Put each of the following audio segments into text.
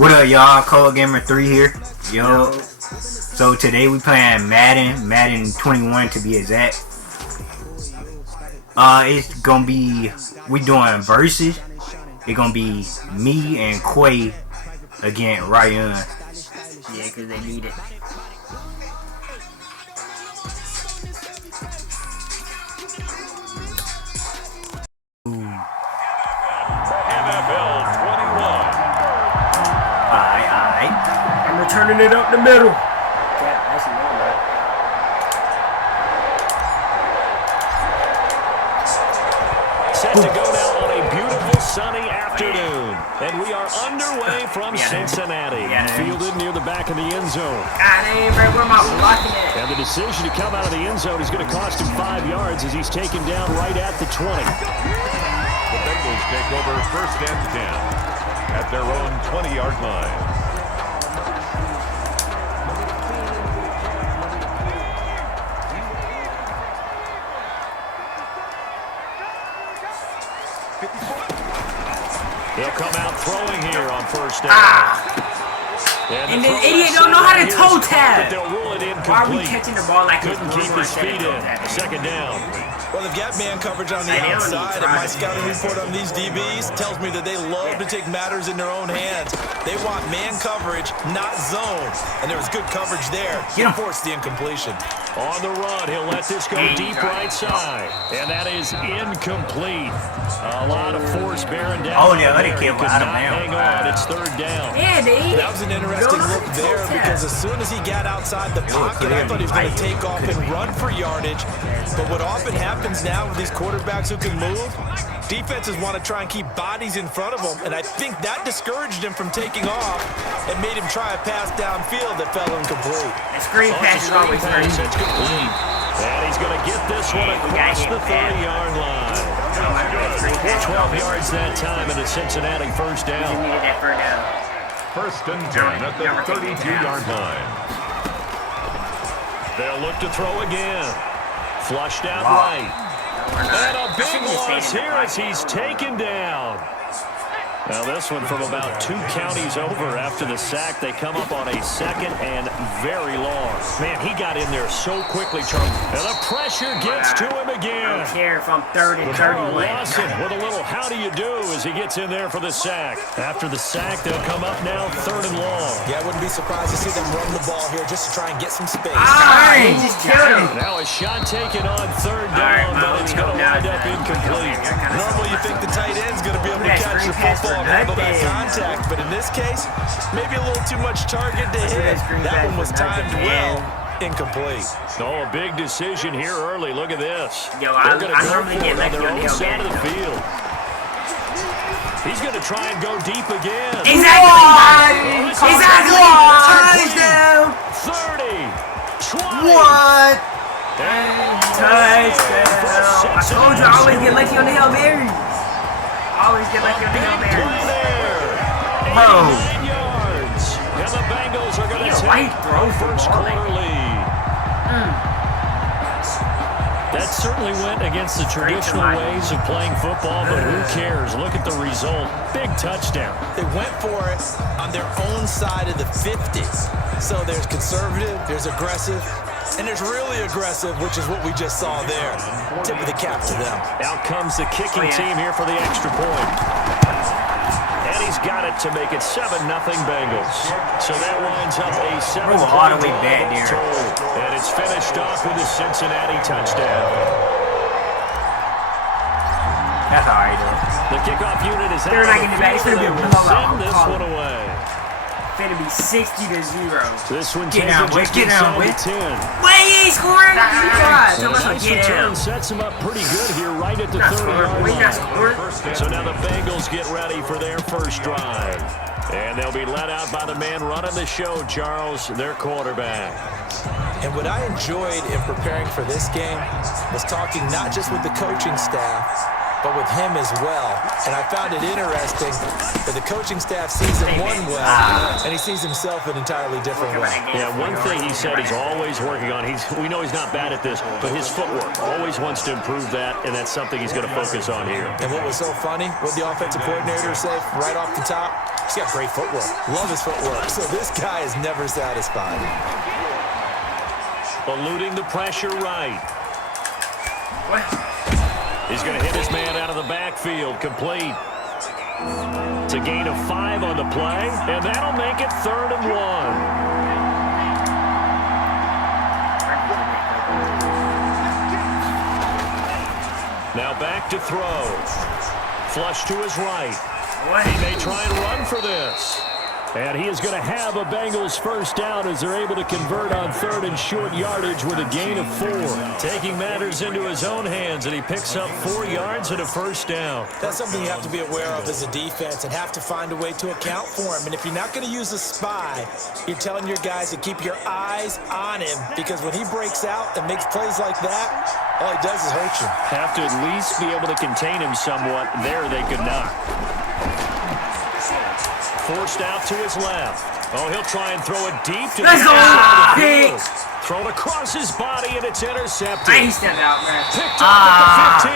What up, y'all? Cold Gamer 3 here. Yo. So today we playing Madden 21 to be exact. It's gonna be, we doing versus. It's gonna be me and Quay against Ryon. Yeah, cause they need it. I'm returning it up the middle. Yeah, that's a middle, right? Set to go now on a beautiful sunny afternoon. And we are underway from Cincinnati. Fielded near the back of the end zone. God, ain't right where my blocking at. And the decision to come out of the end zone is going to cost him 5 yards as he's taken down right at the 20. The Bengals take over first and 10 at their own 20-yard line. They'll come out throwing here on first down. And this idiot don't know how to toe tap. They'll rule it incomplete. Why are we catching the ball like couldn't keep his feet in? Second down. Well, they've got man coverage on the outside, and my scouting report on these DBs tells me that they love to take matters in their own hands. They want man coverage, not zone. And there was good coverage there to force the incompletion. On the run, he'll let this go deep right side. And that is incomplete. A lot of force bearing down. Oh, yeah, they came out of hang on, it's third down. Yeah, they That was an interesting look there because as soon as he got outside the pocket, I thought he was going to take off and run for yardage. But what often happens now with these quarterbacks who can move, defenses want to try and keep bodies in front of them, and I think that discouraged him from taking off and made him try a pass downfield that fell incomplete. The screen pass is always hurt. It's complete. And he's going to get this one across the 30-yard line. 12 yards that time at a Cincinnati first down. Needed that first down. First and 10 at the 32-yard line. They'll look to throw again. Flushed out right. And a big loss here as he's taken down. Now this one from about 2 counties over after the sack. They come up on a second and very long. Man, he got in there so quickly, Charles. And the pressure gets to him again. Here from 30 and 31. Lawson with a little how do you do as he gets in there for the sack. After the sack, they'll come up now third and long. Yeah, I wouldn't be surprised to see them run the ball here just to try and get some space. He just killed him. Now a shot taken on third down, but it's going to wind up incomplete. Normally you think the tight end's going to be able to catch the football and handle that contact, but in this case, maybe a little too much target to hit. That one was timed well. Incomplete. Oh, a big decision here early. Look at this. Yo, I normally get on their lucky on own the side of the field. He's going to try and go deep again. Exactly. Exactly. Touchdown. 30. 20. What? Touchdown. I told you I always get lucky on the Hail Marys. Always get lucky on the Hail Marys. Bro. 9 yards. And the Bengals are going to take first quarter lead. That certainly went against the traditional ways of playing football, but who cares? Look at the result. Big touchdown. They went for it on their own side of the 50. So there's conservative, there's aggressive, and there's really aggressive, which is what we just saw there. Tip of the cap to them. Out comes the kicking team here for the extra point. And he's got it to make it 7-0 Bengals. So that winds up a 7-point all the way back there. And it's finished off with a Cincinnati touchdown. That's alright though. The kickoff unit is out. They're not getting it back. It's going to be a blowout. Send this one away. It's going to be 60-0. This one Get down, just get down, inside the 10. Wait, he's scoring. God, And a nice return sets him up pretty good here right at the 30-yard line. So now the Bengals get ready for their first drive. And they'll be let out by the man running the show, Charles, their quarterback. And what I enjoyed in preparing for this game was talking not just with the coaching staff, but with him as well. And I found it interesting that the coaching staff sees him one way, and he sees himself an entirely different way. Yeah, one thing he said he's always working on, we know he's not bad at this, but his footwork, always wants to improve that, and that's something he's going to focus on here. And what was so funny, what the offensive coordinator said right off the top, he's got great footwork. Love his footwork. So this guy is never satisfied. Eluding the pressure right. He's going to hit his man out of the backfield, complete. It's a gain of 5 on the play, and that'll make it 3rd and 1. Now back to throw. Flush to his right. He may try and run for this. And he is going to have a Bengals first down as they're able to convert on 3rd and short yardage with a gain of 4. Taking matters into his own hands, and he picks up 4 yards and a first down. That's something you have to be aware of as a defense and have to find a way to account for him. And if you're not going to use a spy, you're telling your guys to keep your eyes on him, because when he breaks out and makes plays like that, all he does is hurt you. Have to at least be able to contain him somewhat. There they could not. Forced out to his left. Oh, he'll try and throw it deep to the outside of the field. Thrown across his body, and it's intercepted. He stepped out, man. Picked up at the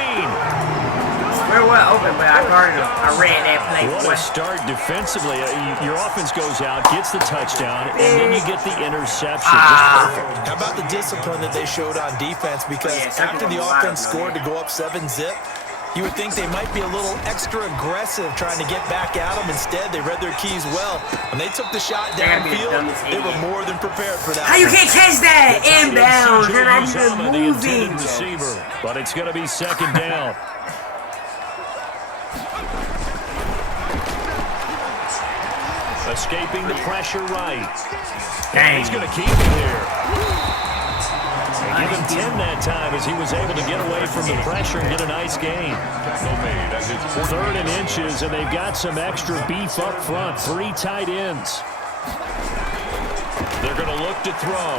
15. We're well open, but I guarded him. I ran that play. What a start defensively. Your offense goes out, gets the touchdown, and then you get the interception. Just perfect. How about the discipline that they showed on defense? Because after the offense scored to go up 7-zip, you would think they might be a little extra aggressive trying to get back at them. Instead, they read their keys well. When they took the shot downfield, they were more than prepared for that. How you can't catch that? Inbound. They're not even moving. Receiver, but it's going to be 2nd down. Escaping the pressure right. And he's going to keep it here. Give him 10 that time as he was able to get away from the pressure and get a nice gain. 3rd and inches, and they've got some extra beef up front. 3 tight ends. They're going to look to throw.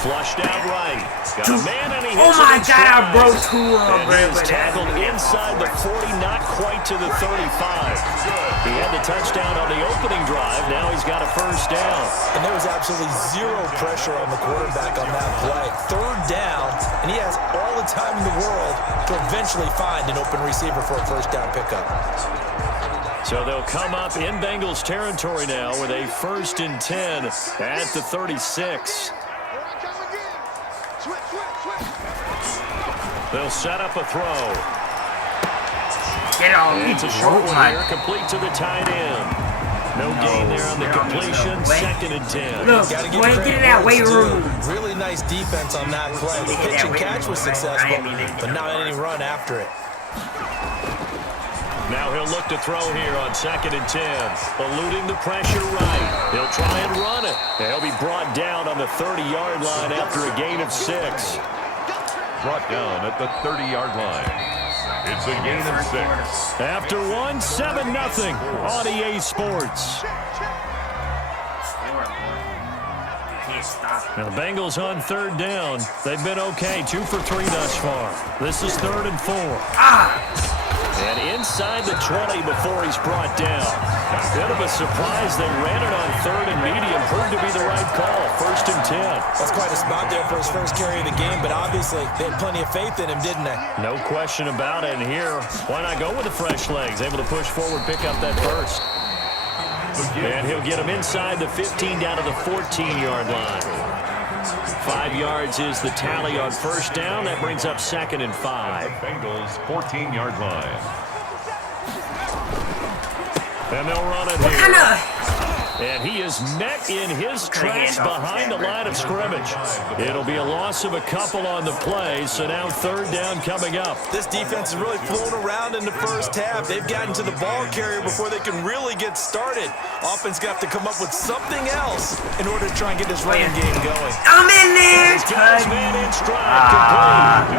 Flushed out right. Got a man, and he hits Oh my it God, I broke 2 and he is tackled inside the 40, not quite to the 35. He had the touchdown on the opening drive. Now he's got a first down. And there was absolutely 0 pressure on the quarterback on that play. 3rd down, and he has all the time in the world to eventually find an open receiver for a first down pickup. So they'll come up in Bengals territory now with a 1st and 10 at the 36. They'll set up a throw. Get on. It's a short one here, complete to the tight end. No gain there on the completion. 2nd and 10. Look, boy, get in that weight room. Really nice defense on that play. The pitch and catch was successful, but not any run after it. Now he'll look to throw here on 2nd and 10. Eluding the pressure right. He'll try and run it. He'll be brought down on the 30-yard line after a gain of 6. Brought down at the 30-yard line. It's a gain of 6. After 1, 7-0 on EA Sports. Now the Bengals on 3rd down. They've been okay, 2 for 3 thus far. This is 3rd and 4. And inside the 20 before he's brought down. A bit of a surprise. They ran it on 3rd and medium. Proved to be the right call. 1st and 10. That's quite a spot there for his first carry of the game, but obviously they had plenty of faith in him, didn't they? No question about it. And here, why not go with the fresh legs? Able to push forward, pick up that first. And he'll get him inside the 15 down to the 14-yard line. 5 yards is the tally on first down. That brings up 2nd and 5. Bengals 14-yard line. And they'll run it here. And he is met in his tracks behind the line of scrimmage. It'll be a loss of a couple on the play, so now 3rd down coming up. This defense is really flown around in the first half. They've gotten to the ball carrier before they can really get started. Offense got to come up with something else in order to try and get this running game going. I'm in there. Got his man in stride, complete.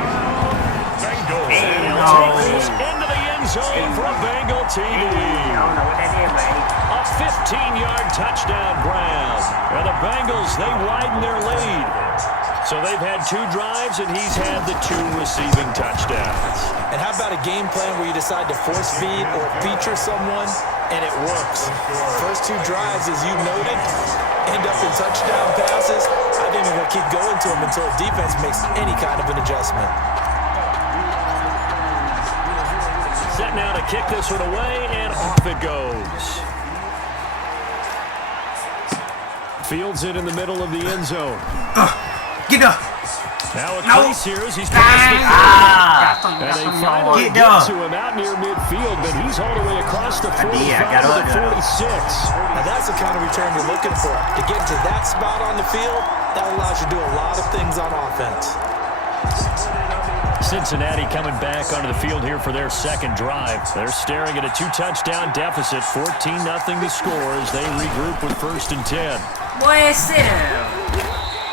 Bengals. And he'll take this into the end zone for a Bengal TD. I don't know what that is, buddy. A 15-yard touchdown, Browns. And the Bengals, they widen their lead. So they've had 2 drives, and he's had the 2 receiving touchdowns. And how about a game plan where you decide to force feed or feature someone, and it works? First 2 drives, as you noted, end up in touchdown passes. I think they're going to keep going to them until the defense makes any kind of an adjustment. Set now to kick this one away, and off it goes. Fields it in the middle of the end zone. Get up. Now a case here as he's crossed the field. And they finally get to him out near midfield, but he's all the way across the 45 to the 46. Now that's the kind of return you're looking for. To get to that spot on the field, that allows you to do a lot of things on offense. Cincinnati coming back onto the field here for their second drive. They're staring at a 2-touchdown deficit, 14-0 to score as they regroup with 1st and 10. Boy, sit down.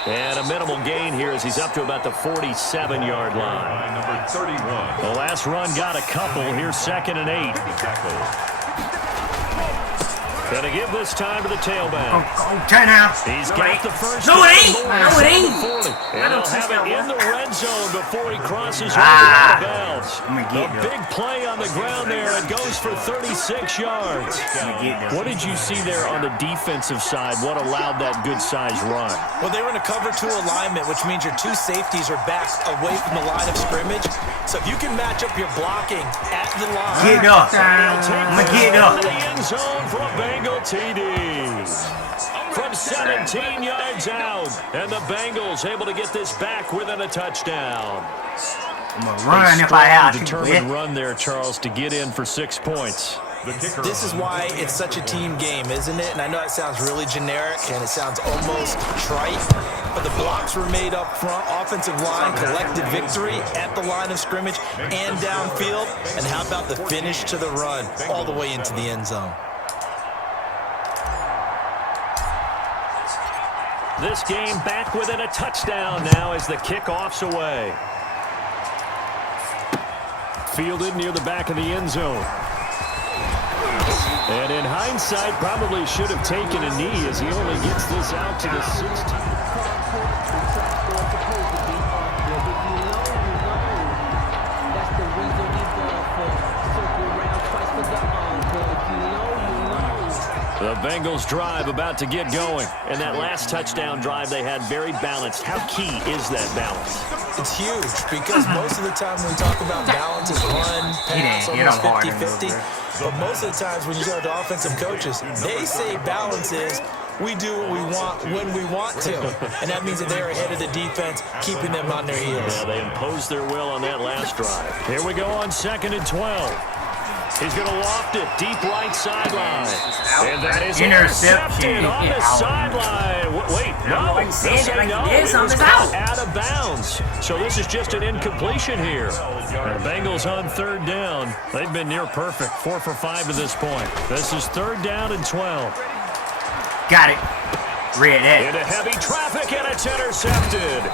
And a minimal gain here as he's up to about the 47-yard line. Number 31. The last run got a couple. Here's 2nd and 8. Gonna give this time to the tailback. Turn out. He's got the first. No, it ain't. No, it ain't. And he'll have it in the red zone before he crosses over out of bounds. A big play on the ground there. It goes for 36 yards. What did you see there on the defensive side? What allowed that good-sized run? Well, they were in a cover 2 alignment, which means your 2 safeties are back away from the line of scrimmage. So if you can match up your blocking at the line. Get up. Get up. The end zone for a Bengal TD. From 17 yards out. And the Bengals able to get this back within a touchdown. I'm going to run if I have to. Determined run there, Charles, to get in for 6 points. This is why it's such a team game, isn't it? And I know it sounds really generic and it sounds almost trite, but the blocks were made up front. Offensive line collected victory at the line of scrimmage and downfield. And how about the finish to the run all the way into the end zone? This game back within a touchdown now as the kickoff's away. Fielded near the back of the end zone. And in hindsight, probably should have taken a knee as he only gets this out to the 16. The Bengals drive about to get going. And that last touchdown drive they had very balanced. How key is that balance? It's huge because most of the time when we talk about balance is run, pass, almost 50-50. But most of the times when you go to offensive coaches, they say balance is we do what we want when we want to. And that means that they're ahead of the defense, keeping them on their heels. Yeah, they imposed their will on that last drive. Here we go on 2nd and 12. He's going to loft it deep right sideline. And that is intercepted on the sideline. Wait, no. It's out of bounds. So this is just an incompletion here. The Bengals on 3rd down. They've been near perfect. 4 for 5 to this point. This is 3rd down and 12. Got it. Read it. Into heavy traffic, and it's intercepted.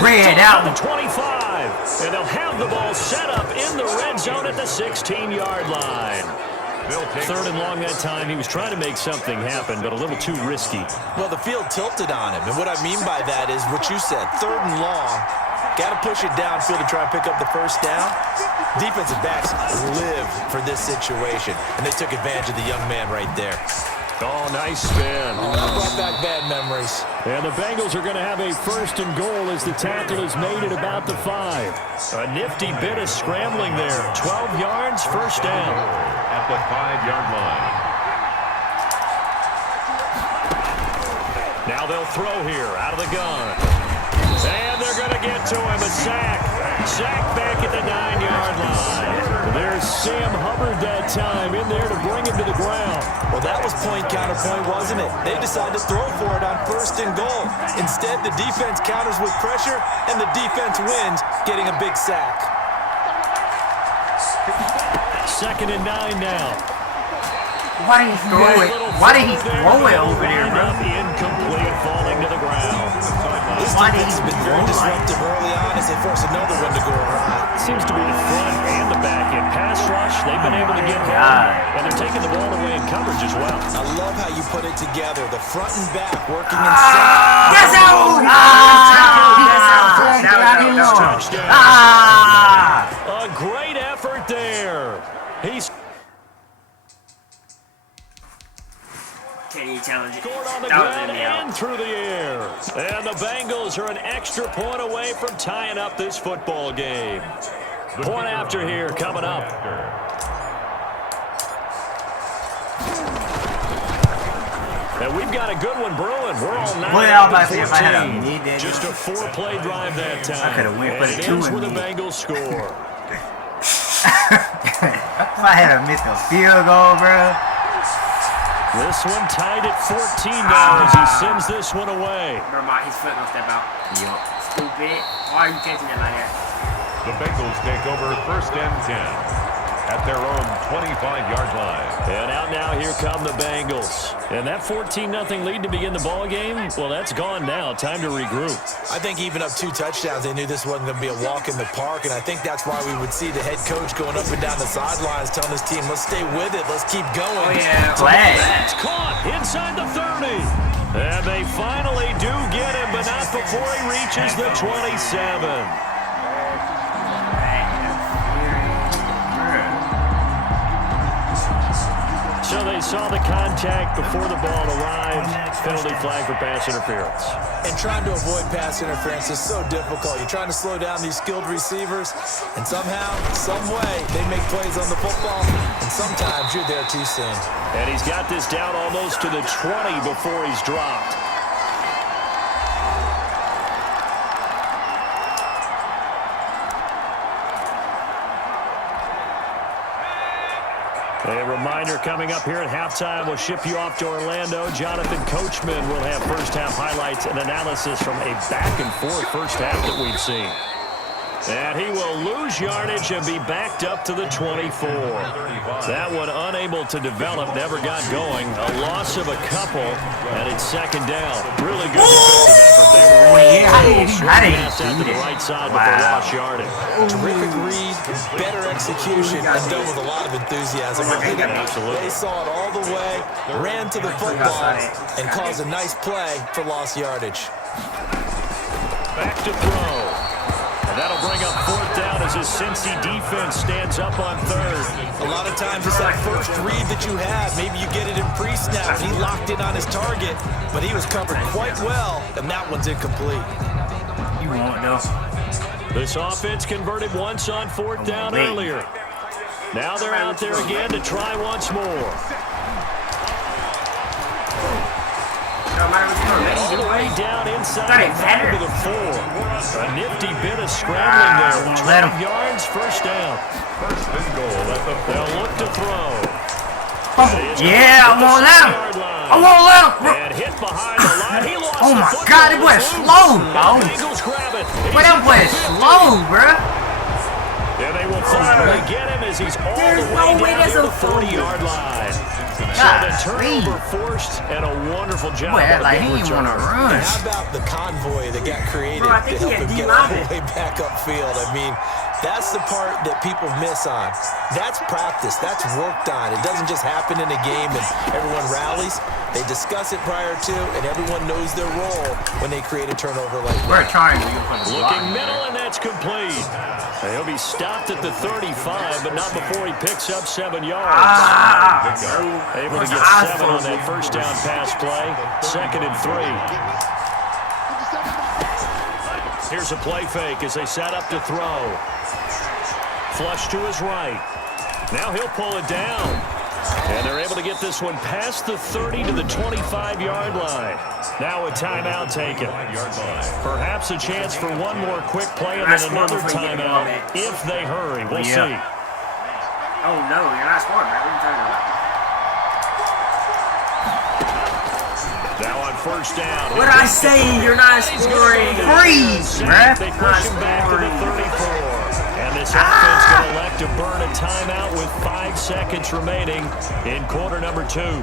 Read out. The 25. And they'll have the ball set up in the red zone at the 16-yard line. 3rd and long that time. He was trying to make something happen, but a little too risky. Well, the field tilted on him. And what I mean by that is what you said. 3rd and long. Got to push it downfield to try and pick up the first down. Defensive backs live for this situation. And they took advantage of the young man right there. Oh, nice spin. Oh, that brought back bad memories. And the Bengals are going to have a 1st and goal as the tackle is made at about the 5. A nifty bit of scrambling there. 12 yards, 1st down. At the 5-yard line. Now they'll throw here out of the gun. And they're going to get to him. A sack. Sack back at the 9-yard line. There's Sam Hubbard that time in there to bring him to the ground. Well, that was point counterpoint, wasn't it? They decided to throw for it on 1st and goal. Instead, the defense counters with pressure, and the defense wins, getting a big sack. 2nd and 9 now. Why did he throw it? Why did he throw it over there, bro? Incomplete, falling to the ground. This defense has been very disruptive early on as they force another one to go around. Seems to be the front and the back end. Pass rush, they've been able to get home, and they're taking the ball away in coverage as well. I love how you put it together. The front and back working in sync. Yes, out! A great effort there. He's scored on the ground and through the air. And the Bengals are an extra point away from tying up this football game. Point after here coming up. And we've got a good one brewing. We're all 9-14. Just a 4-play drive that time. I could have went for the 2 ends with the Bengals score. If I had missed a field goal, bro. This one tied at 14 now as he sends this one away. Bro, his foot don't step out. Yup. Stupid. Why are you catching it like that? The Bengals take over 1st and 10 at their own 25-yard line. And out now, here come the Bengals. And that 14-0 lead to begin the ball game, well, that's gone now. Time to regroup. I think even up 2 touchdowns, they knew this wasn't going to be a walk in the park, and I think that's why we would see the head coach going up and down the sidelines telling his team, let's stay with it, let's keep going. Oh, yeah. It's caught inside the 30. And they finally do get him, but not before he reaches the 27. So they saw the contact before the ball arrived. Penalty flag for pass interference. And trying to avoid pass interference is so difficult. You're trying to slow down these skilled receivers, and somehow, some way, they make plays on the football, and sometimes you're there too soon. And he's got this down almost to the 20 before he's dropped. A reminder coming up here at halftime, we'll ship you off to Orlando. Jonathan Coachman will have first-half highlights and analysis from a back-and-forth first half that we've seen. And he will lose yardage and be backed up to the 24. That one unable to develop, never got going. A loss of a couple, and it's 2nd down. Really good defensive effort. They were to the right side, but they lost yardage. Terrific read, better execution, and done with a lot of enthusiasm. Absolutely. They saw it all the way, ran to the football, and caused a nice play for lost yardage. Back to throw. That'll bring up 4th down as his Cincy defense stands up on 3rd. A lot of times it's that first read that you have. Maybe you get it in pre-snap. He locked in on his target, but he was covered quite well, and that one's incomplete. You won't, though. This offense converted once on 4th down earlier. Now they're out there again to try once more. All the way down inside the 4. A nifty bit of scrambling there. 12 yards, first down. 1st and goal at the 4. They'll look to throw. Yeah, I won't let him. I won't let him. And hit behind the line. He lost Oh, my God, it was slow, bro. Bengals grab it. But that was slow, bro. And they will finally get him as he's all the way down to the 40-yard line. So the turnover forced, and a wonderful job. Boy, like he didn't want to run. How about the convoy that got created Bro, I to think help he him had get all the way back upfield? I mean, that's the part that people miss on. That's practice. That's worked on. It doesn't just happen in a game and everyone rallies. They discuss it prior to, and everyone knows their role when they create a turnover like that. We're trying to Looking middle, and that's complete. He'll be stopped at the 35, but not before he picks up 7 yards. Able to get 7 on that first down pass play. 2nd and 3. Here's a play fake as they set up to throw. Flush to his right. Now he'll pull it down. And they're able to get this one past the 30 to the 25-yard line. Now a timeout taken. Perhaps a chance for one more quick play and then another timeout if they hurry. We'll see. Oh, no, you're not scoring, man. What are you talking about? Now on first down. What did I say? You're not scoring. Freeze, bruh. They push him back to the 34. And this offense going to elect to burn a timeout with 5 seconds remaining in quarter number 2.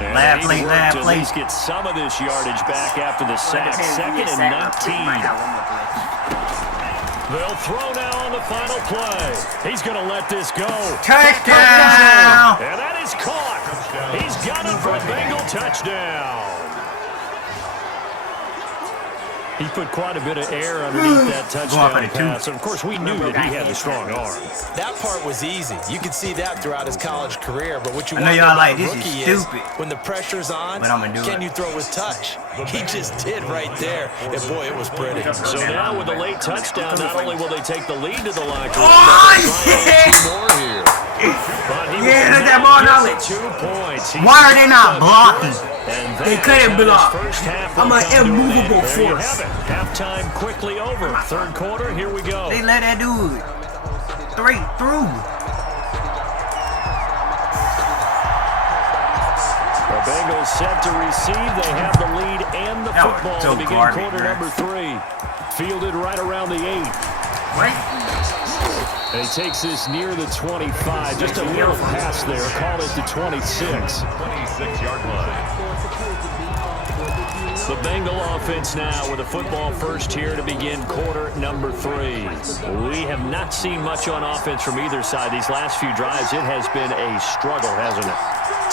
And Last play, last To at play. least get some of this yardage back after the sack. 2nd and 19. They'll throw now on the final play. He's going to let this go. Touchdown! And that is caught. He's got it for a Bengal touchdown. He put quite a bit of air underneath that touchdown pass. And of course, we knew that he had the strong arm. That part was easy. You could see that throughout his college career. But what you I know want y'all to like know this about a is rookie is stupid. when the pressure's on, But I'ma do can it. you throw with touch? He just did right there. And boy, it was pretty. So now with the late touchdown, not only will they take the lead to the line, Oh, yeah! More here. Yeah, look at that ball knowledge. 2 points. Why are they not blocking? They couldn't block. I'm an immovable force. Halftime quickly over. 3rd quarter, here we go. They let that dude straight through. The Bengals set to receive. They have the lead and the That was football so to begin garbage, quarter man. number 3. Fielded right around the 8. What? And he takes this near the 25. Just a little pass there. Call it the 26. 26-yard line. The Bengal offense now with a football first here to begin quarter number 3. We have not seen much on offense from either side. These last few drives, it has been a struggle, hasn't it?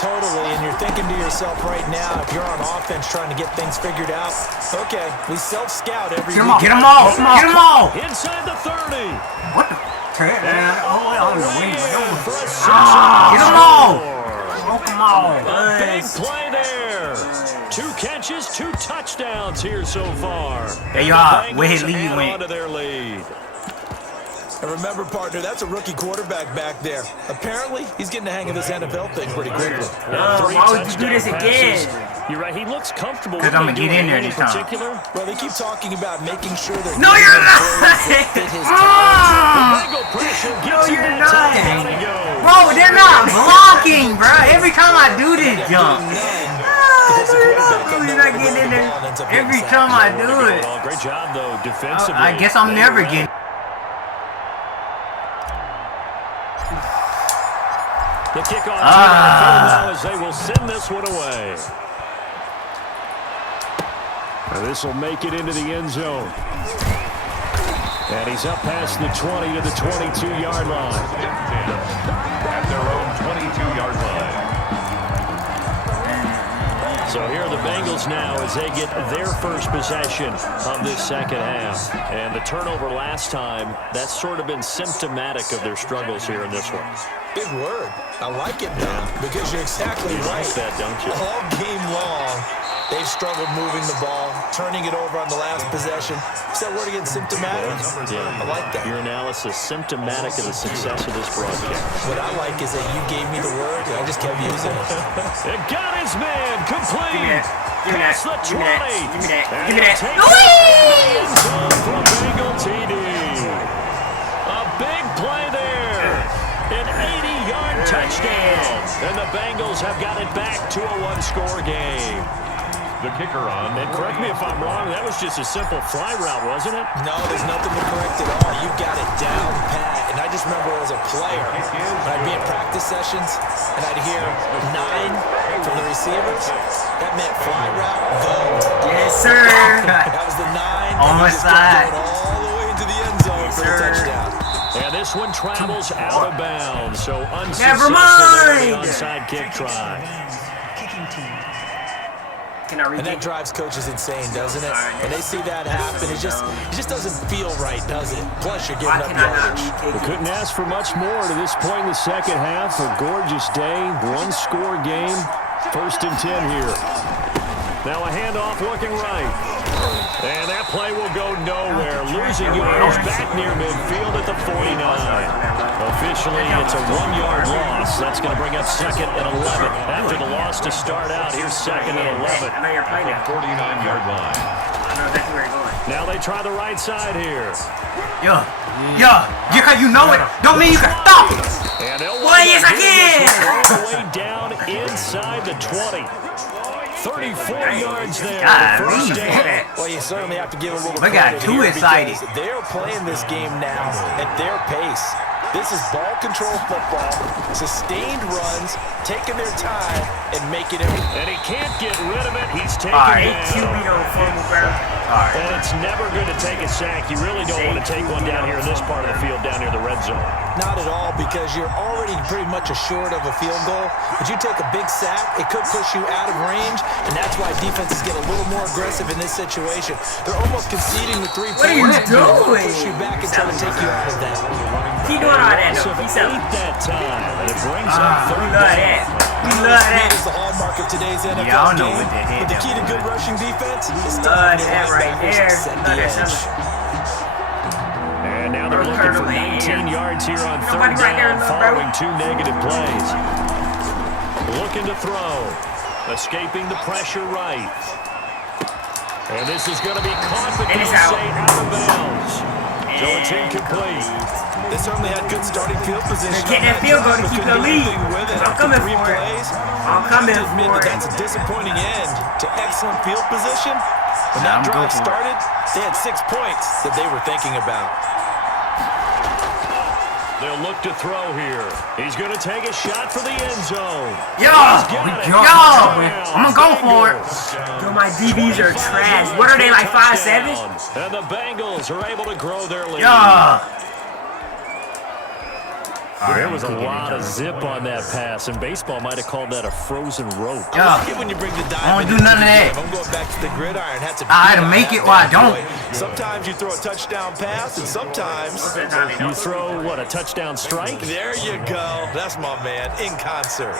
Totally, and you're thinking to yourself right now, if you're on offense trying to get things figured out, okay, we self-scout every Get him week. all! Get him all! Get him all! Inside the 30. What the? Turn it down. Oh, on the wing. For a Get him all! Smoke them all. A big play there. 2 catches, 2 touchdowns here so far. There you And the are. Bengals Where his lead add went. on to their lead. And remember, partner, that's a rookie quarterback back there. Apparently, he's getting the hang of this NFL thing pretty quickly. Why would you do this again? You're right. He looks comfortable. Because I'm going to get in there this time. Particular. Well, they keep talking about making sure they're No, giving you're him not! plays that fit his Bengal pressure No, gets him you're that not! time. Down he goes. Bro, they're not blocking, bro. Every time I do this jump. You're not getting in there. Every time I do it. Well, great job, though, defensively. I guess I'm never getting. The kickoff team on the field now as they will send this one away. And this will make it into the end zone. And he's up past the 20 to the 22-yard line. At their own 22-yard line. So here are the Bengals now as they get their first possession of this second half. And the turnover last time, that's sort of been symptomatic of their struggles here in this one. Big word. I like it now because you're exactly right. like that, don't you? All game long, they've struggled moving the ball, turning it over on the last possession. Is that word again, symptomatic? Yeah, I like that. Your analysis symptomatic of the success of this broadcast. What I like is that you gave me the word and I just kept using it. It got his man complete. Give me that. Past the 20. Give me that. Give me that. And Give me that. takes it in zone for Bengal TD. A big play there. An 80-yard touchdown. And the Bengals have got it back to a one-score game. The kicker on. And correct me if I'm wrong, that was just a simple fly route, wasn't it? No, there's nothing to correct at all. You got it down pat. And I just remember as a player, when I'd be in practice sessions and I'd hear 9 from the receivers, that meant fly route, go. Yes, sir. That was the 9. On my and you just kept side. going all the way into the end zone for a touchdown. And this one travels out of bounds, so Never unsuccessful mind. on the onside kick try. Kicking team. Can I read And that drives coaches insane, doesn't it? When they see that happen, it just doesn't feel right, does it? Plus, you're giving Why up can I not yardage. read We couldn't ask for much more to this point in the second half. A gorgeous day, one-score game, 1st and 10 here. Now a handoff looking right. And that play will go nowhere. Losing yards back near midfield at the 49. Officially, it's a 1-yard loss. That's going to bring up 2nd and 11. After the loss to start out, here's 2nd and 11. I know you're playing now. 49-yard line. I know exactly where you're going. Now they try the right side here. Yeah. You know it. Don't mean you can stop it. And they'll Well, yes, I all the way down inside the 20. 34 yards there. God, First man. down. Well, you certainly have to give a little We got credit too here excited. because they're playing this game now at their pace. This is ball control football, sustained runs, taking their time, and making it. And he can't get rid of it. He's taken Alright, down. QB don't fumble, bro. And it's never good to take a sack. You really don't want to take one down here in this part of the field, down near the red zone. Not at all, because you're already pretty much assured of a field goal. But you take a big sack, it could push you out of range, and that's why defenses get a little more aggressive in this situation. They're almost conceding the 3 points. What are you doing? Push you back and try to take you out of that. Keep doing all that, though. He's selling. That time, and it brings up We third love down. that. We love that. Is the hallmark of today's NFL Y'all know game. what the heck But the that key to was. good rushing defense is Love stopping that your right linebackers there. set Love the that edge. something. And now they're looking for 19 yards here on Nobody third right there, down, little bro. following 2 negative plays. Looking to throw. Escaping the pressure right. And this is going to be caught, but And they'll it's out. say out of bounds. So it's incomplete. They certainly had good starting field position. Get that field goal to keep the lead. I'm coming for it. I'm coming Admit for that it. that's a disappointing end to excellent field position. When Yeah, that I'm drive good for it. started, they had 6 points that they were thinking about. They'll look to throw here. He's going to take a shot for the end zone. Yeah, I'm gonna go for it. Yo, my DBs are trash. What are they, like 5'7"? And the Bengals are able to grow their lead. Yeah. There was a lot of zip on that pass, and baseball might have called that a frozen rope. Yeah. I like it when you bring the I diamond don't do into none of the that. game. I'm going back to the gridiron. Had to I had to beat make on it that or I bad don't. boy. Sometimes you throw a touchdown pass, and sometimes You throw, what, a touchdown strike? there you go. That's my man in concert.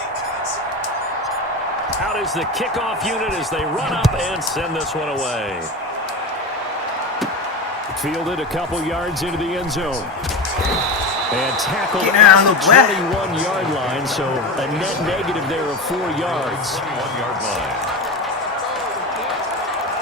Out is the kickoff unit as they run up and send this one away. Fielded a couple yards into the end zone. And tackled Get down, at the little boy. 21-yard line, so a net negative there of 4 yards. 1-yard line.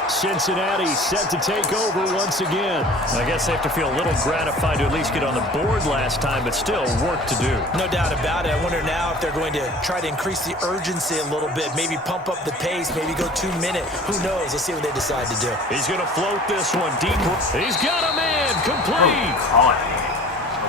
Cincinnati set to take over once again. I guess they have to feel a little gratified to at least get on the board last time, but still work to do. No doubt about it. I wonder now if they're going to try to increase the urgency a little bit, maybe pump up the pace, maybe go 2 minute. Who knows? Let's see what they decide to do. He's going to float this one deep. He's got a man complete.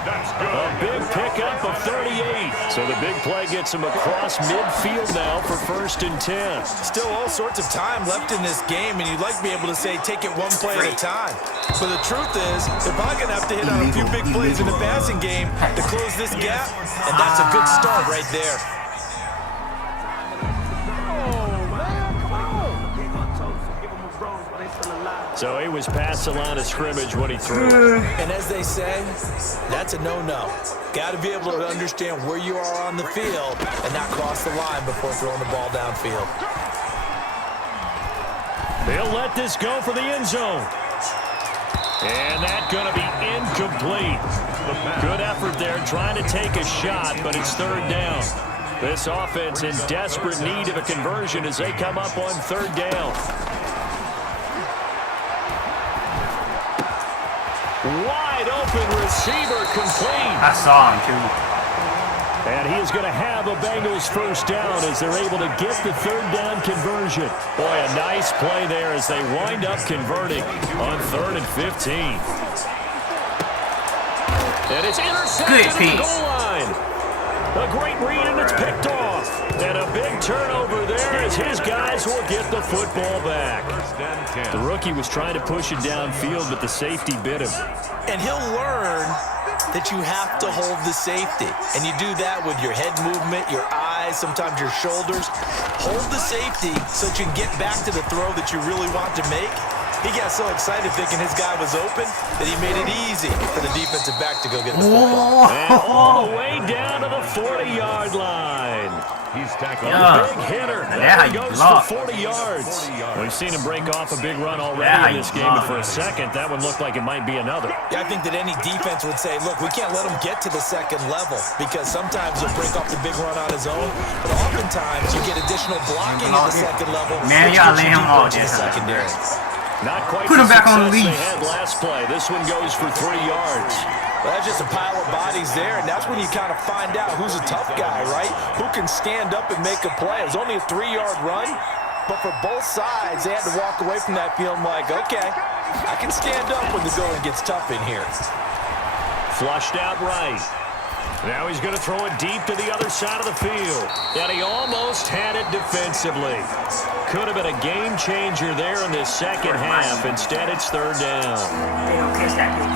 That's good. A big pickup of 38. So the big play gets him across midfield now for 1st and 10. Still all sorts of time left in this game, and you'd like to be able to say take it one play at a time. But the truth is, they're probably going to have to hit on a few big plays in the passing game to close this gap, and that's a good start right there. So he was past the line of scrimmage when he threw. And as they say, that's a no-no. Got to be able to understand where you are on the field and not cross the line before throwing the ball downfield. They'll let this go for the end zone. And that's going to be incomplete. Good effort there trying to take a shot, but it's 3rd down. This offense in desperate need of a conversion as they come up on 3rd down. Wide open receiver complete. I saw him too. And he is going to have a Bengals 1st down as they're able to get the 3rd down conversion. Boy, a nice play there as they wind up converting on 3rd and 15. And it's intercepted at the goal line. A great read, and it's picked off. And a big turnover there as his guys will get the football back. The rookie was trying to push it downfield, but the safety bit him. And he'll learn that you have to hold the safety. And you do that with your head movement, your eyes, sometimes your shoulders. Hold the safety so that you can get back to the throw that you really want to make. He got so excited thinking his guy was open that he made it easy for the defensive back to go get the football. And all the way down to the 40-yard line. He's tackled. Big hitter. Yeah, There he goes for 40 yards. We've seen him break off a big run already in this game, but for a second, that one looked like it might be another. Yeah, I think that any defense would say, look, we can't let him get to the 2nd level because sometimes he'll break off the big run on his own, but oftentimes you get additional blocking at the 2nd level. Man, which y'all gets lay you him deeper off into the this secondary. Not quite Put him the back on the success leash. they had last play. This one goes for 3 yards. Well, that's just a pile of bodies there, and that's when you kind of find out who's a tough guy, right? Who can stand up and make a play. It was only a 3-yard run, but for both sides, they had to walk away from that feeling like, okay, I can stand up when the going gets tough in here. Flushed out right. Now he's going to throw it deep to the other side of the field. And he almost had it defensively. Could have been a game changer there in this second half. Instead, it's third down. They don't catch that big.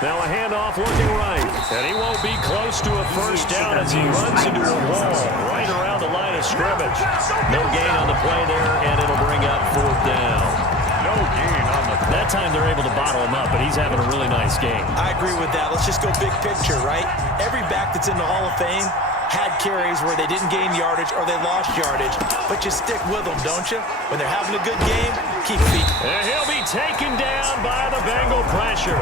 Now a handoff looking right. And he won't be close to a first down as he runs into a wall right around the line of scrimmage. No gain on the play there, and it'll bring up fourth down. No gain on the play. That time they're able to bottle him up, but he's having a really nice game. I agree with that. Let's just go big picture, right? Every back that's in the Hall of Fame had carries where they didn't gain yardage or they lost yardage, but you stick with them, don't you? When they're having a good game, keep feeding. And he'll be taken down by the Bengal pressure.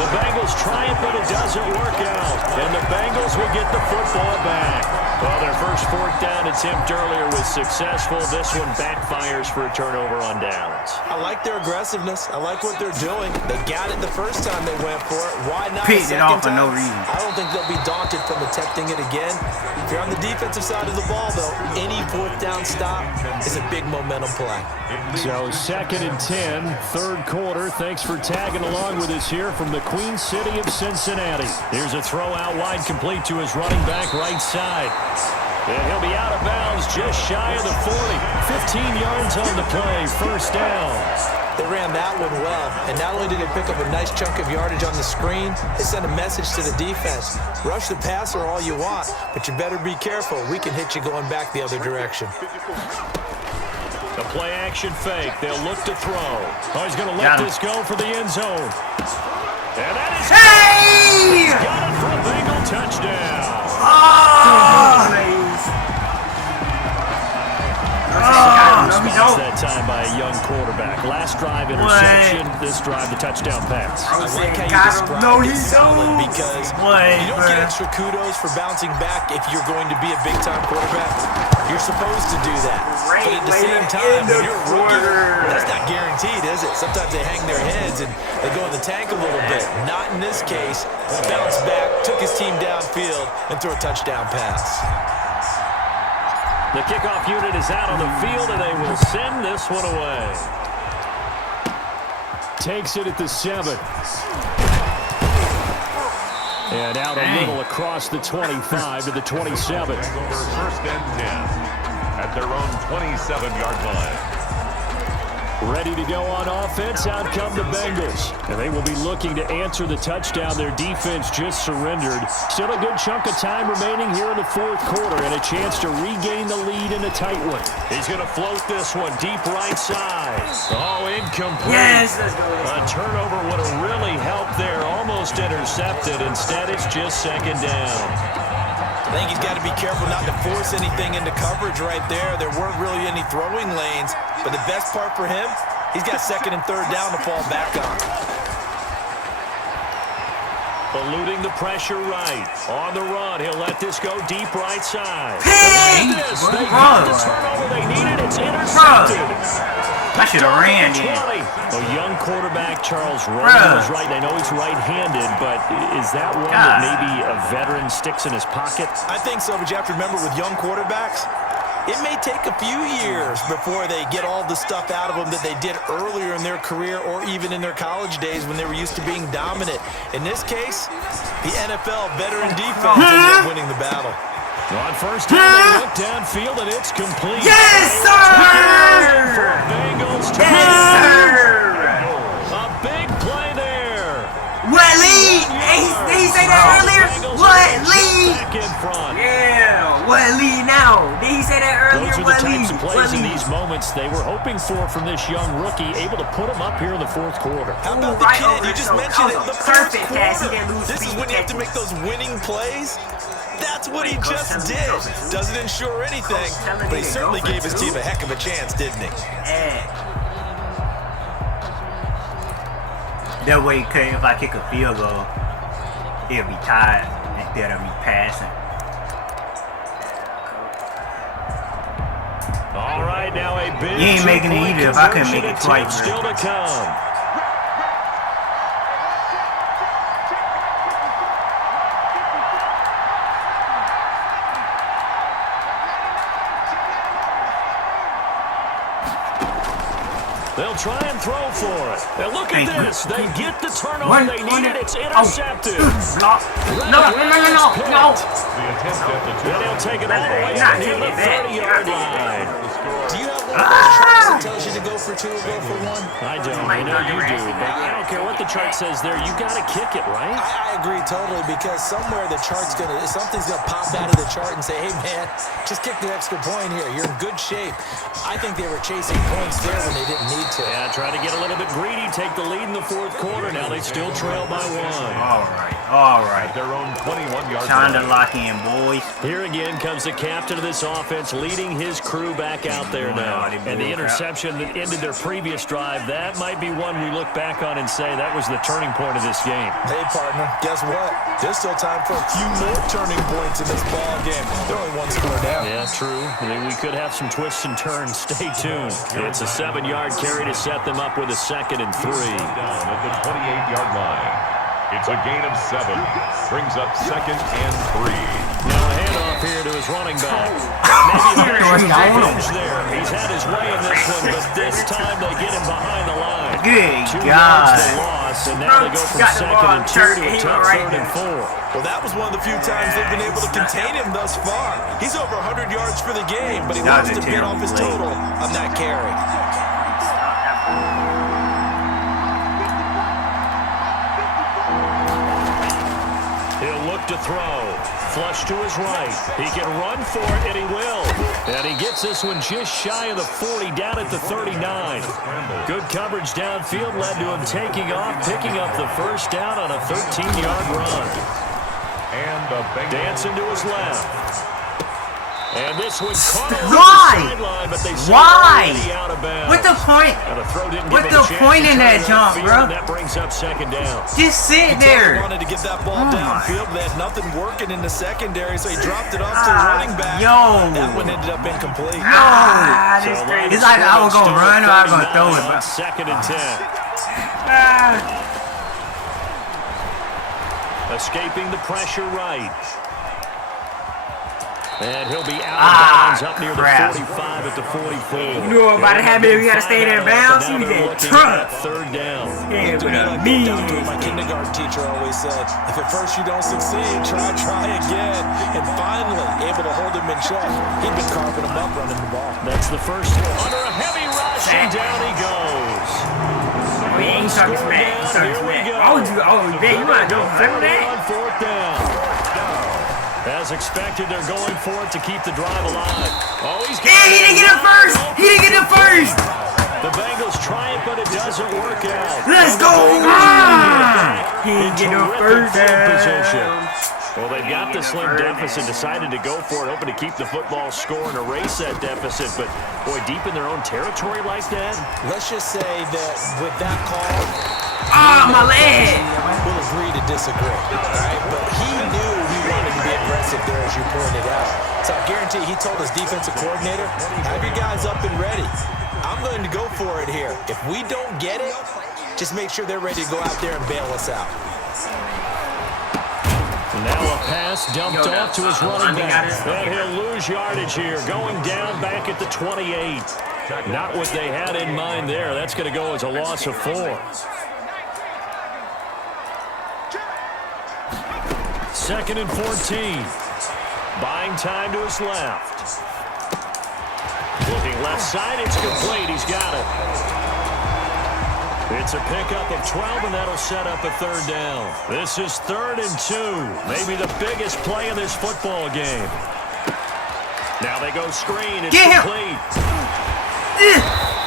The Bengals try it, but it doesn't work out. And the Bengals will get the football back. Well, their first fourth down attempt earlier was successful. This one backfires for a turnover on downs. I like their aggressiveness. I like what they're doing. They got it the first time they went for it. Why not Picked it off for no reason. I don't think they'll be daunted from attempting it again. If you're on the defensive side of the ball, though, any fourth down stop is a big momentum play. So 2nd and 10, third quarter. Thanks for tagging along with us here from the Queen City of Cincinnati. Here's a throw out wide complete to his running back right side. And he'll be out of bounds just shy of the 40. 15 yards on the play, first down. They ran that one well, and not only did they pick up a nice chunk of yardage on the screen, they sent a message to the defense. Rush the passer all you want, but you better be careful. We can hit you going back the other direction. The play action fake. They'll look to throw. Oh, he's going to let this go for the end zone. And that is Hey! got it for a Bengal touchdown. That time by a young quarterback. Last drive interception. This drive the touchdown pass. I like how you describe it solid because you don't get extra kudos for bouncing back if you're going to be a big-time quarterback. You're supposed to do that. But at the same time, when you're a rookie, that's not guaranteed, is it? Sometimes they hang their heads and they go in the tank a little bit. Not in this case. Bounced back, took his team downfield, and threw a touchdown pass. The kickoff unit is out on the field, and they will send this one away. Takes it at the 7. And out a little across the 25 to the 27. First and 10 at their own 27-yard line. Ready to go on offense. Out come the Bengals. And they will be looking to answer the touchdown. Their defense just surrendered. Still a good chunk of time remaining here in the fourth quarter and a chance to regain the lead in a tight one. He's going to float this one deep right side. Oh, incomplete. Yes, let's go. A turnover would have really helped there. Almost intercepted. Instead, it's just second down. I think he's got to be careful not to force anything into coverage right there. There weren't really any throwing lanes, but the best part for him, he's got second and third down to fall back on. Eluding the pressure right. On the run, he'll let this go deep right side. Hey! They got the turnover they needed. It's intercepted. I should have ran in. A young quarterback, Charles Ryon, is right. I know he's right-handed, but is that one that maybe a veteran sticks in his pocket? I think so, but you have to remember with young quarterbacks, it may take a few years before they get all the stuff out of them that they did earlier in their career or even in their college days when they were used to being dominant. In this case, the NFL veteran defense ended up winning the battle. On first down, they look downfield, and it's complete. Yes, sir! Bengals Yes, sir! A big play there. What, Lee? Did he say that earlier? What, Lee? Back in front. Yeah, what, Lee now? Did he say that earlier? Those are the types of plays in these moments they were hoping for from this young rookie, able to put him up here in the fourth quarter. How about the kid? You just mentioned it. The fourth quarter. This is when you have to make those winning plays. That's what he just did. Doesn't ensure anything, but he certainly gave his team a heck of a chance, didn't he? That way, if I kick a field goal, he'll be tired instead of me passing. All right, now a big. You ain't making it either if I couldn't make it twice. Still to come. They'll try and throw for it. And look at this. They get the turnover they needed. It's intercepted. No. The attempt at the And he'll take it all the way out near the 30-yard line. Do you have one of those charts that tells you to go for two or go for one? I don't. I know you do. But I don't care what the chart says there. You got to kick it, right? I agree totally, because somewhere something's gonna pop out of the chart and say, hey man, just kick the extra point here. You're in good shape. I think they were chasing points there when they didn't need to. Yeah, try to get a little bit greedy, take the lead in the fourth quarter. Now they still trail by one. All right. their own 21-yard Time line. to lock in, boys. Here again comes the captain of this offense, leading his crew back out there now. And the interception that ended their previous drive, that might be one we look back on and say that was the turning point of this game. Hey partner, guess what? There's still time for a few more turning points in this ball game. They're only one score down. Yeah, true. I mean, we could have some twists and turns. Stay tuned. It's a 7-yard carry to set them up with a 2nd and 3. Down at the 28-yard line. It's a gain of 7. Brings up 2nd and 3. Now a handoff here to his running back. Maybe revenge there. He's had his way in this one, but this time they get him behind the line. Good 2 God. yards they lost, and now they go from 2nd and 2 to a tough 3rd and 4. Well, that was one of the few times they've been able to contain him thus far. He's over 100 yards for the game, but he lost a bit off his total on that carry. He'll look to throw. Flush to his right. He can run for it, and he will. And he gets this one just shy of the 40, down at the 39. Good coverage downfield led to him taking off, picking up the first down on a 13-yard run. And the Dancing to his left. And this one caught over Why? the sideline, but they Why? out of bounds. What the point? And the throw didn't What give the him a chance point to in turn that it jump, upfield, bro? and that brings up 2nd down. Just sit there. He wanted to get that ball downfield, but they had nothing working in the secondary, so he dropped it off to the running back. That one ended up incomplete. This crazy. It's like I was gonna run or I was gonna throw it, bro. 2nd and 10. Escaping the pressure right. And he'll be out of bounds up near the 45 at the 44. You know what about to happen if we gotta stay there in bounds? You get trucked. 3rd down. Yeah, but Me. My kindergarten teacher always said, if at first you don't succeed, try again. And finally, able to hold him in check. He'd been carving him up running the ball. That's the first under a heavy rush, and down he goes. he ain't talking smack. He's talking smack. You want to do a flip that? On 4th down. As expected, they're going for it to keep the drive alive. Oh, he's got He didn't get it first. He didn't get it first. The Bengals try it, but it doesn't work out. Let's go. He didn't get it first. Well, they've got the slim deficit, decided to go for it, hoping to keep the football score and erase that deficit. But, boy, deep in their own territory like that. Let's just say that with that call, My leg. we'll agree to disagree. All right? But he knew he wanted to be aggressive there, as you pointed out. So I guarantee he told his defensive coordinator, have your guys up and ready. I'm going to go for it here. If we don't get it, just make sure they're ready to go out there and bail us out. Now a pass dumped off to his running back. And he'll lose yardage here, going down back at the 28. Not what they had in mind there. That's going to go as a loss of 4. 2nd and 14. Buying time to his left. Looking left side, it's complete. He's got it. It's a pickup of 12, and that'll set up a 3rd down. This is 3rd and 2. Maybe the biggest play in this football game. Now they go screen. It's complete.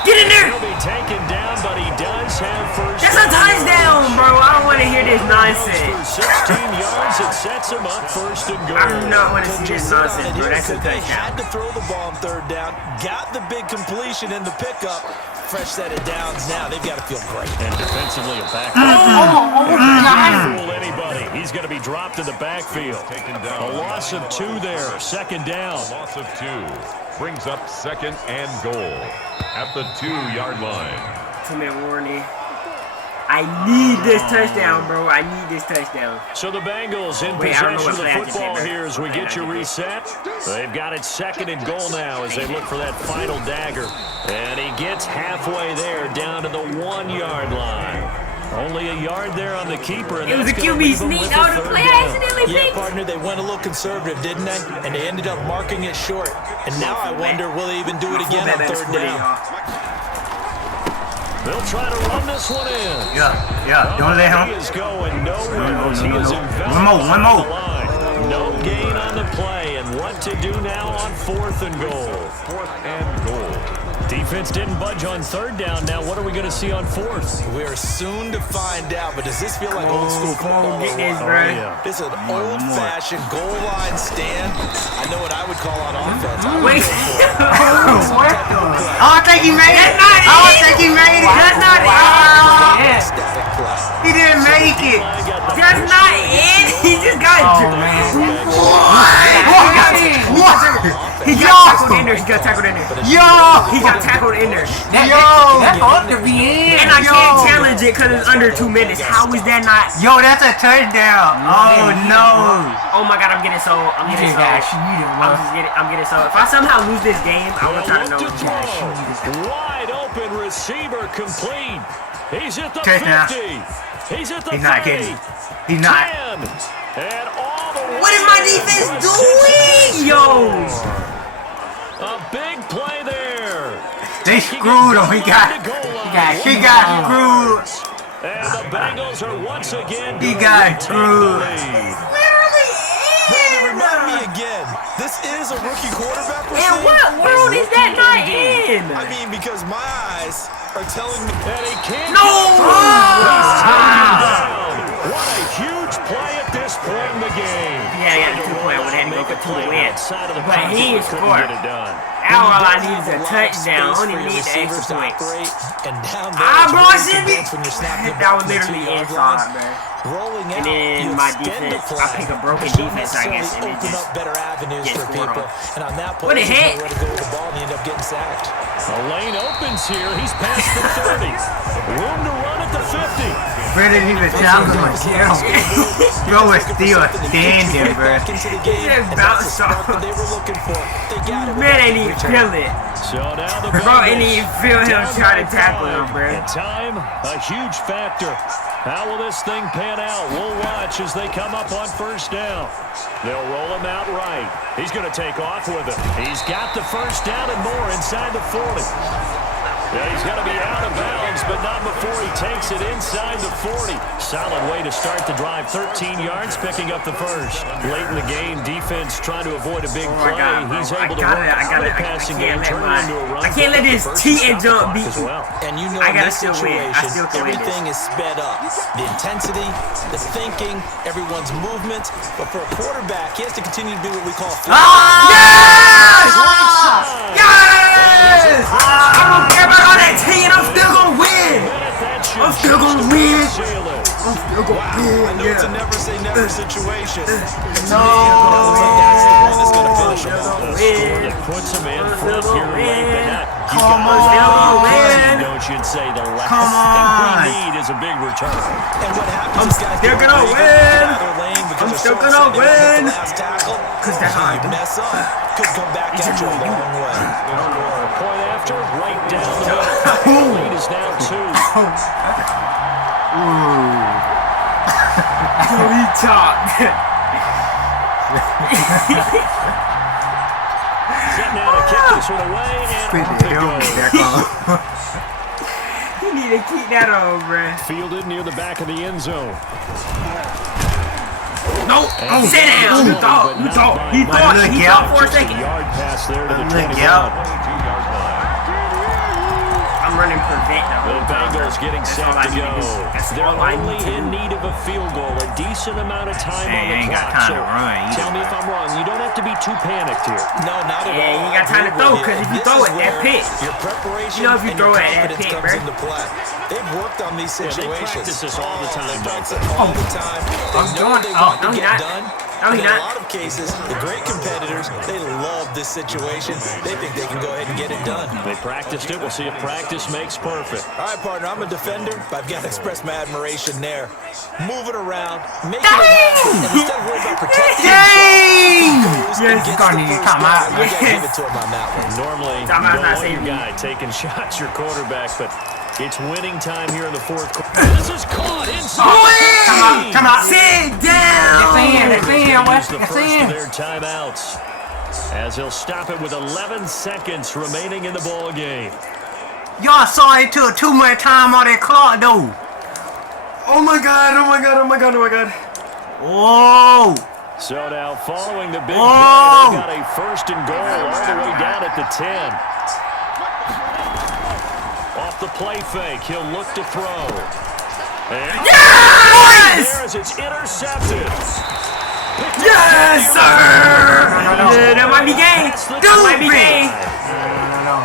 Get in there. He'll be taken down, but he does have first. That's a touchdown, bro. I don't want to hear this nonsense. 16 yards, it sets him up 1st and goal. I do not want to see this nonsense, bro. That's a They touchdown. had to throw the ball on 3rd down, got the big completion in the pickup. Fresh set of downs now. They've got to feel great. And defensively, a back. Fool anybody. He's going to be dropped in the backfield. A loss of 2 there. 2nd down. Loss of 2. Brings up 2nd and goal at the 2-yard line. 2-minute warning. I I need this touchdown, bro. I need this touchdown. So the Bengals in Wait, I don't know possession what of the play I just football did, here as we get you reset. They've got it 2nd and goal now as they look for that final dagger. And he gets halfway there down to the 1-yard line. Only a yard there on the keeper. And It was a that's gonna QB leave him sneak. with That was a a third play I down. accidentally Yeah, picked. partner, they went a little conservative, didn't they? And they ended up marking it short. And now I wonder, will they even do it again on 3rd down? They'll try to run this one in. Yeah. Don't let He him. is going nowhere. No. He is enveloped One more. on the line. No gain on the play. And what to do now on 4th and goal? 4th and goal. Defense didn't budge on 3rd down. Now what are we going to see on 4th? We're soon to find out, but does this feel like old school football? Get this, or bro. what? This is an old-fashioned goal line stand. I know what I would call on offense. Wait. I don't think he made it. I don't think he made it. That's not it. Static play. He didn't make it. That's not it. He just got He got tackled in there. He got tackled in there. He got tackled in there. That's hard to be in. And I can't challenge it because it's under 2 minutes. How is that not? Yo, that's a touchdown. Oh no. Oh my God, I'm getting so. I'm getting so. I'm getting so. If I somehow lose this game, I will try to know. Wide open receiver complete. He's at the Touchdown. 50. He's at the 30. He's not kidding. He's not. 10. And all the way What is my defense doing? Yo. A big play there. They screwed him. He got screwed. And the Bengals are once again He got screwed. Brandon, remind me again. This is a rookie quarterback. In what world is that not in? I mean, because my eyes are telling me And he can't No! What a huge play at this point in the game. Yeah, I got the 2 point. I would have to go for 2 to win. Outside of the But he pocket, couldn't scored. get it done. Now all I need is a touchdown. I only need the extra point. And down Bro, I should be. when you're snapping That was the literally 2-yard inside, line. bro. Rolling And out, then you my extend the defense, play, I pick a broken but you don't defense, I guess, and it necessarily just open up better avenues gets for scored people. on. And on that What play, a hit. nowhere to go with the ball, and you end up getting sacked. The lane opens here. He's past the 30. Room to run at the 50. Brandon even sounds like hell. Bro was still standing, bro. Back into the game, just and that's the bounced spark off. that they were looking for. They got it. with Man, that ain't even return. feel it. So now the Bro, ain't even feel him down try to by tackle 5. him, bro. And time, a huge factor. How will this thing pan out? We'll watch as they come up on 1st down. They'll roll him out right. He's going to take off with it. He's got the 1st down and more inside the 40. Yeah, he's going to be out of bounds, but not before he takes it inside the 40. Solid way to start the drive. 13 yards, picking up the 1st. Late in the game, defense trying to avoid a big play. He's able to work out the passing game, turn it into a run. I can't let this T and jump beat as me. well. And you know, I in gotta this still win. I situation, still can win everything is sped up. The intensity, the thinking, everyone's movement. But for a quarterback, he has to continue to do what we call Yes! I don't care about all that T and I'm still gonna win. I'm still gonna win. I'm still gonna win. I know it's a never say never situation. No. That's the one that's going to finish him off. It puts him in front here late, but not. You Come got on, man. don't you say the last Come thing on. we need is a big return. And what happens I'm is guys still get gonna eager to win. get out of their lane because I'm they're still so gonna excited about win. the last tackle. 'Cause that's how I You do. mess up, could come back at you a long way. Point after, right down the middle. The lead is now 2. He chopped. Setting out to kick this one away, and off it goes. You need to keep that on, bruh. Fielded near the back of the end zone. No, sit down. You thought. He thought for a second. Yard pass there to the Look 21. out. I'm running prevent the The whole time. Bengals getting That's set all I to need go. to do. That's They're all I only need to in do. need of a field goal, a decent amount of time Man, on the ain't got clock. time to run either. Tell me if I'm wrong. You don't have to be too panicked here. No, not at all. Yeah, you ain't got time to I agree throw, with 'cause if you This throw is it, that where pick. Your preparation You know if you and throw your it, that confidence pick, comes bruh. into play. They've worked on these Yeah, they situations. practice this all the time, They don't practice they? it all the time. They I'm know doing- what they oh, want no, to you're get not. done, No, he In a not. lot of cases, the great competitors, they love this situation. They think they can go ahead and get it done. They practiced it. We'll see if practice makes perfect. All right, partner, I'm a defender, but I've got to express my admiration there. Moving around, making it happen, and instead of worrying about protecting himself, Yes, gets gonna the need to first come down. out. You gotta give Yes. it to him on that one. Normally, you Timeout's don't not want your saving guy taking shots, your quarterback, but it's winning time here in the fourth quarter. This is caught inside. Come out. Sit down. That's in. Use the That's first of in. their timeouts as he'll stop it with 11 seconds remaining in the ball game. Y'all saw it took too much time on that clock, though. Oh my god, oh my god, oh my god, oh my god. Whoa. So now following the big Whoa. play, they got a first and goal all the way down at the 10. Off the play fake, he'll look to throw. And Yes! there as it's intercepted. Yes, sir! Yeah, that might be game. That might be game. No.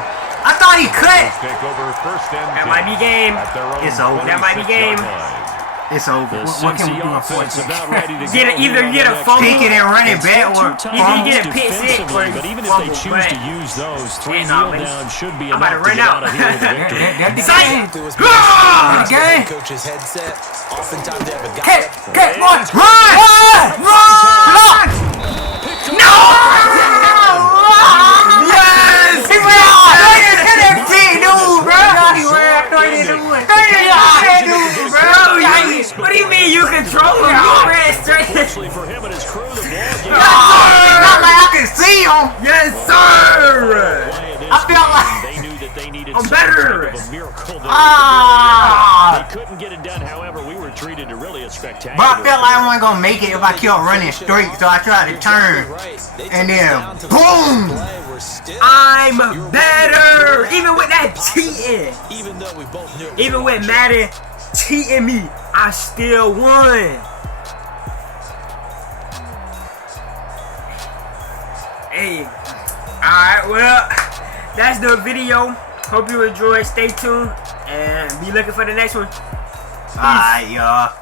I thought he cut. Take over first and That 10 might be game. at their own It's over. That might be game. 26-yard line. It's over. The What can we Cincy do on offense fourth? about ready to Get go it, either here get on a the fumble. Pick it and run it back or Either you get a pick six or defensively, but even if fumble, they choose but- to use those, 3 Yeah, nah, kneel man. down should be I'm about enough to to run get out. out of here with a victory. That Psych! the Was Ah! the Game. head coach's headset. Oftentimes they have a guy. Cut, boy. Run! No! Yes! He went out. Hit that big dude, bro. He ran 30 to 1. 30 yards, dude, bro. What do you mean you control him? You ran straight. Fortunately for him and his crew, the ball game It's not like I can see him. Yes, sir! I felt like- they knew that they needed I'm some better. type of a miracle there Ah. at the very end. They couldn't get it done. However, we were treated to really a spectacular. But I felt like I wasn't gonna make it if I kept running straight, so I tried to turn. And then, boom! I'm better! Even with that cheating. Even though we both knew it was Even a with long Madden cheating me, I still won. Hey. Alright, well, that's the video. Hope you enjoyed. Stay tuned and be looking for the next one. Alright, y'all.